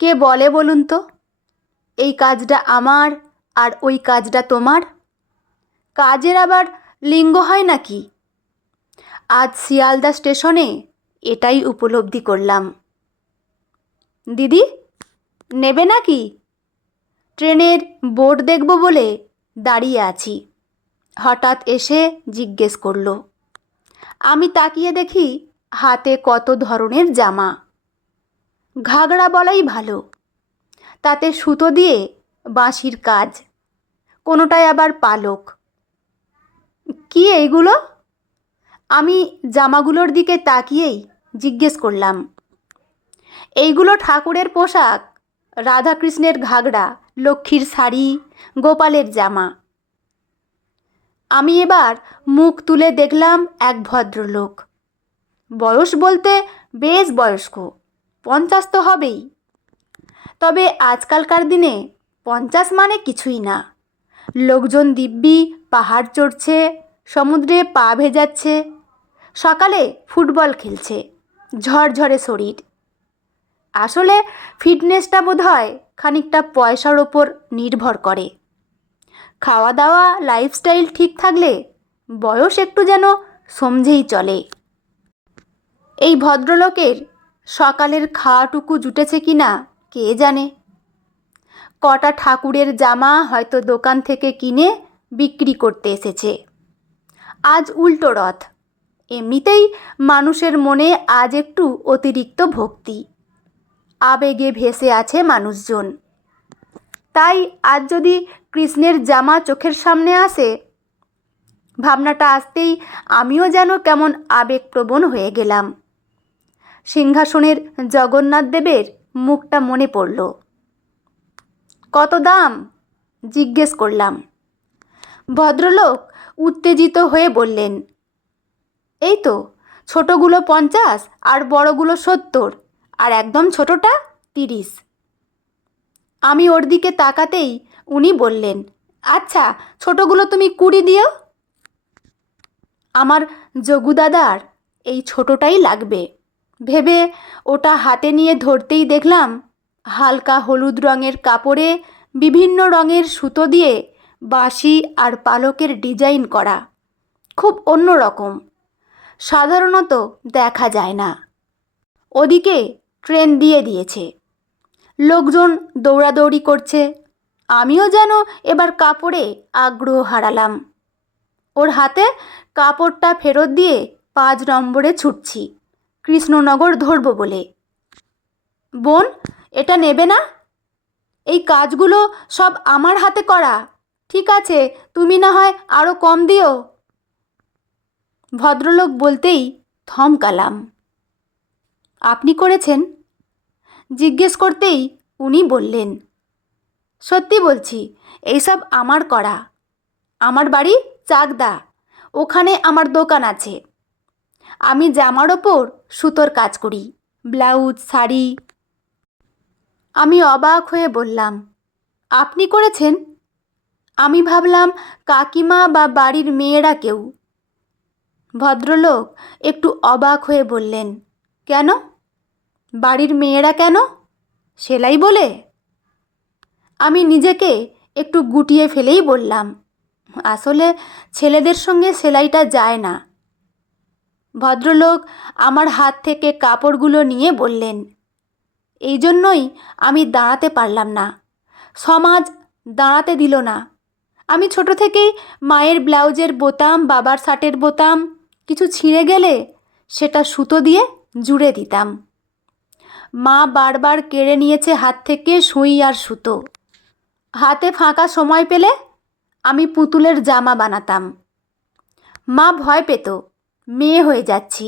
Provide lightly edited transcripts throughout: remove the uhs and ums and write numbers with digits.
কে বলে বলুন তো, এই কাজটা আমার আর ওই কাজটা তোমার? কাজের আবার লিঙ্গ হয় নাকি? আজ শিয়ালদা স্টেশনে এটাই উপলব্ধি করলাম। দিদি, নেবে নাকি? ট্রেনের বোর্ড দেখব বলে দাঁড়িয়ে আছি, হঠাৎ এসে জিজ্ঞেস করলো। আমি তাকিয়ে দেখি হাতে কত ধরনের জামা। ঘাগরা বলাই ভালো, তাতে সুতো দিয়ে বাঁশির কাজ, কোনোটায় আবার পালক। কি এইগুলো? আমি জামাগুলোর দিকে তাকিয়েই জিজ্ঞেস করলাম। এইগুলো ঠাকুরের পোশাক, রাধাকৃষ্ণের ঘাগরা, লক্ষ্মীর শাড়ি, গোপালের জামা। আমি এবার মুখ তুলে দেখলাম এক ভদ্রলোক। বয়স বলতে বেশ বয়স্ক, 50 তো হবেই। তবে আজকালকার দিনে 50 মানে কিছুই না। লোকজন দিব্যি পাহাড় চড়ছে, সমুদ্রে পা ভেজাচ্ছে, সকালে ফুটবল খেলছে, ঝরঝরে শরীর। আসলে ফিটনেসটা বোধহয় খানিকটা পয়সার ওপর নির্ভর করে। খাওয়া দাওয়া লাইফস্টাইল ঠিক থাকলে বয়স একটু যেন সমঝেই চলে। এই ভদ্রলোকের সকালের খাওয়াটুকু জুটেছে কিনা কে জানে। কটা ঠাকুরের জামা হয়তো দোকান থেকে কিনে বিক্রি করতে এসেছে। আজ উল্টো রথ, এমনিতেই মানুষের মনে আজ একটু অতিরিক্ত ভক্তি, আবেগে ভেসে আছে মানুষজন। তাই আজ যদি কৃষ্ণের জামা চোখের সামনে আসে, ভাবনাটা আসতেই আমিও যেন কেমন আবেগপ্রবণ হয়ে গেলাম। সিংহাসনের জগন্নাথ দেবের মুখটা মনে পড়ল। কত দাম? জিজ্ঞেস করলাম। ভদ্রলোক উত্তেজিত হয়ে বললেন, এই তো, ছোটোগুলো 50 আর বড়গুলো 70, আর একদম ছোটোটা 30। আমি ওর দিকে তাকাতেই উনি বললেন, আচ্ছা ছোটোগুলো তুমি 20 দিও। আমার যোগু দাদার এই ছোটোটাই লাগবে ভেবে ওটা হাতে নিয়ে ধরতেই দেখলাম হালকা হলুদ রঙের কাপড়ে বিভিন্ন রঙের সুতো দিয়ে বাঁশি আর পালকের ডিজাইন করা, খুব অন্যরকম, সাধারণত দেখা যায় না। ওদিকে ট্রেন দিয়ে দিয়েছে, লোকজন দৌড়াদৌড়ি করছে। আমিও যেন এবার কাপড়ে আগ্রহ হারালাম। ওর হাতে কাপড়টা ফেরত দিয়ে 5 নম্বরে ছুটছি, কৃষ্ণনগর ধরব বলে। বোন, এটা নেবে না? এই কাজগুলো সব আমার হাতে করা। ঠিক আছে, তুমি না হয় আরও কম দিও। ভদ্রলোক বলতেই থমকালাম। আপনি করেছেন? জিজ্ঞেস করতেই উনি বললেন, সত্যি বলছি, এইসব আমার করা। আমার বাড়ি চাকদা, ওখানে আমার দোকান আছে। আমি জামার ওপর সুতোর কাজ করি, ব্লাউজ, শাড়ি। আমি অবাক হয়ে বললাম, আপনি করেছেন? আমি ভাবলাম কাকিমা বা বাড়ির মেয়েরা কেউ। ভদ্রলোক একটু অবাক হয়ে বললেন, কেন? বাড়ির মেয়েরা কেন? সেলাই বলে? আমি নিজেকে একটু গুটিয়ে ফেলেই বললাম, আসলে ছেলেদের সঙ্গে সেলাইটা যায় না। ভদ্রলোক আমার হাত থেকে কাপড়গুলো নিয়ে বললেন, এই জন্যই আমি দাঁড়াতে পারলাম না, সমাজ দাঁড়াতে দিল না। আমি ছোট থেকেই মায়ের ব্লাউজের বোতাম, বাবার শার্টের বোতাম কিছু ছিঁড়ে গেলে সেটা সুতো দিয়ে জুড়ে দিতাম। মা বারবার কেড়ে নিয়েছে হাত থেকে সুই আর সুতো। হাতে ফাঁকা সময় পেলে আমি পুতুলের জামা বানাতাম। মা ভয় পেত, মেয়ে হয়ে যাচ্ছি।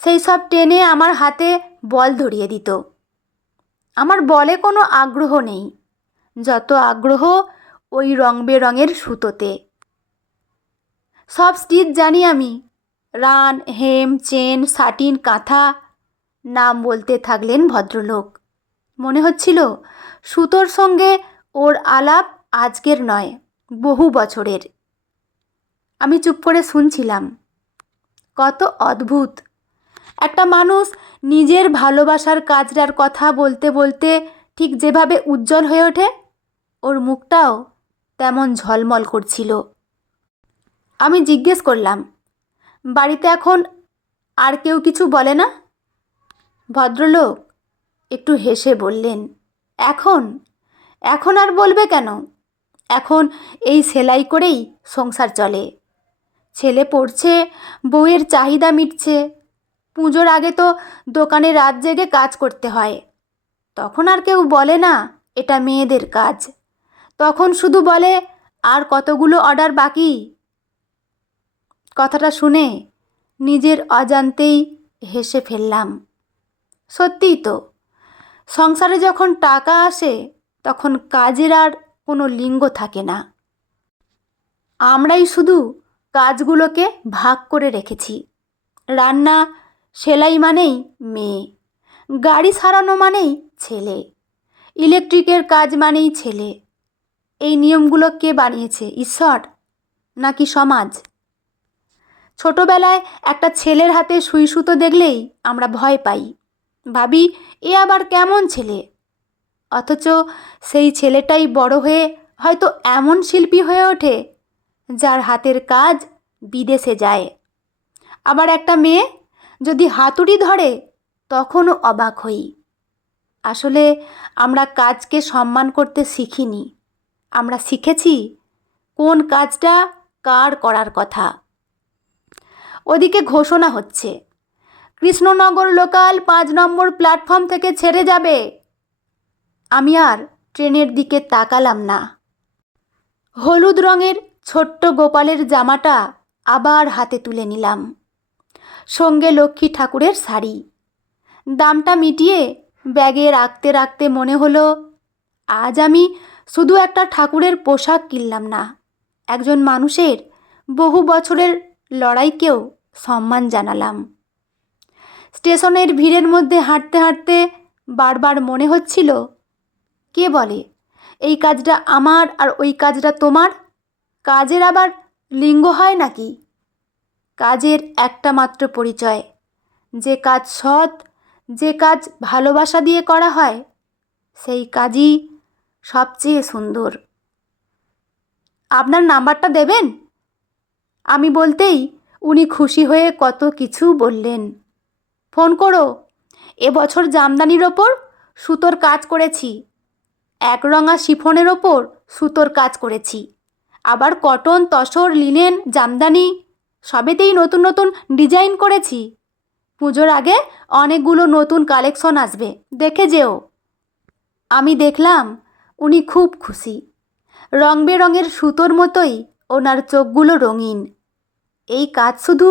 সেই সব টেনে আমার হাতে বল ধরিয়ে দিত। আমার বলে কোনো আগ্রহ নেই, যত আগ্রহ ওই রং বেরঙের সুতোতে। সব স্টিচ জানি আমি, রান, হেম, চেন, সাটিন, কাঁথা। নাম বলতে থাকলেন ভদ্রলোক। মনে হচ্ছিল সুতোর সঙ্গে ওর আলাপ আজকের নয়, বহু বছরের। আমি চুপ করে শুনছিলাম। কত অদ্ভুত! একটা মানুষ নিজের ভালোবাসার কাজটার কথা বলতে বলতে ঠিক যেভাবে উজ্জ্বল হয়ে ওঠে, ওর মুখটাও তেমন ঝলমল করছিল। আমি জিজ্ঞেস করলাম, বাড়িতে এখন আর কেউ কিছু বলে না? ভদ্রলোক একটু হেসে বললেন, এখন এখন আর বলবে কেন? এখন এই সেলাই করেই সংসার চলে। ছেলে পড়ছে, বউয়ের চাহিদা মিটছে। পুজোর আগে তো দোকানে রাত জেগে কাজ করতে হয়। তখন আর কেউ বলে না এটা মেয়েদের কাজ। তখন শুধু বলে আর কতগুলো অর্ডার বাকি। কথাটা শুনে নিজের অজান্তেই হেসে ফেললাম। সত্যিই তো, সংসারে যখন টাকা আসে তখন কাজের আর কোনো লিঙ্গ থাকে না। আমরাই শুধু কাজগুলোকে ভাগ করে রেখেছি। রান্না, সেলাই মানেই মেয়ে, গাড়ি সারানো মানেই ছেলে, ইলেকট্রিকের কাজ মানেই ছেলে। এই নিয়মগুলো কে বানিয়েছে, ঈশ্বর নাকি সমাজ? ছোটবেলায় একটা ছেলের হাতে সুই সুতো দেখলেই আমরা ভয় পাই, ভাবি এ আবার কেমন ছেলে। অথচ সেই ছেলেটাই বড় হয়ে হয়তো এমন শিল্পী হয়ে ওঠে যার হাতের কাজ বিদেশে যায়। আবার একটা মেয়ে যদি হাতুড়ি ধরে তখনও অবাক হই। আসলে আমরা কাজকে সম্মান করতে শিখিনি, আমরা শিখেছি কোন কাজটা কার করার কথা। ওদিকে ঘোষণা হচ্ছে, কৃষ্ণনগর লোকাল 5 নম্বর প্ল্যাটফর্ম থেকে ছেড়ে যাবে। আমি আর ট্রেনের দিকে তাকালাম না। হলুদ রঙের ছোট্ট গোপালের জামাটা আবার হাতে তুলে নিলাম, সঙ্গে লক্ষ্মী ঠাকুরের শাড়ি। দামটা মিটিয়ে ব্যাগে রাখতে রাখতে মনে হলো, আজ আমি শুধু একটা ঠাকুরের পোশাক কিনলাম না, একজন মানুষের বহু বছরের লড়াইকেও সম্মান জানালাম। স্টেশনের ভিড়ের মধ্যে হাঁটতে হাঁটতে বারবার মনে হচ্ছিল, কে বলে এই কাজটা আমার আর ওই কাজটা তোমার? কাজের আবার লিঙ্গ হয় নাকি? কাজের একটা মাত্র পরিচয়, যে কাজ সৎ, যে কাজ ভালোবাসা দিয়ে করা হয়, সেই কাজই সবচেয়ে সুন্দর। আপনার নাম্বারটা দেবেন? আমি বলতেই উনি খুশি হয়ে কত কিছু বললেন। ফোন করো, এবছর জামদানির ওপর সুতোর কাজ করেছি, একরঙা শিফনের ওপর সুতোর কাজ করেছি, আবার কটন, তসর, লিনেন, জামদানি সবেতেই নতুন নতুন ডিজাইন করেছি। পুজোর আগে অনেকগুলো নতুন কালেকশন আসবে, দেখে যেও। আমি দেখলাম উনি খুব খুশি। রং বেরঙের সুতোর মতোই ওনার চোখগুলো রঙিন। এই কাজ শুধু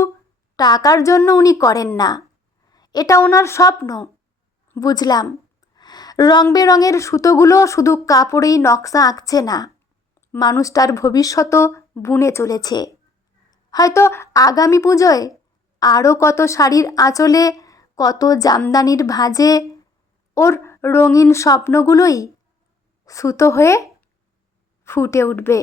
টাকার জন্য উনি করেন না, এটা ওনার স্বপ্ন। বুঝলাম, রং বেরঙের সুতোগুলো শুধু কাপড়েই নকশা আঁকছে না, মানুষটার ভবিষ্যতও বুনে চলেছে। হয়তো আগামী পুজোয় আরও কত শাড়ির আঁচলে, কত জামদানির ভাঁজে ওর রঙিন স্বপ্নগুলোই সুতো হয়ে ফুটে উঠবে।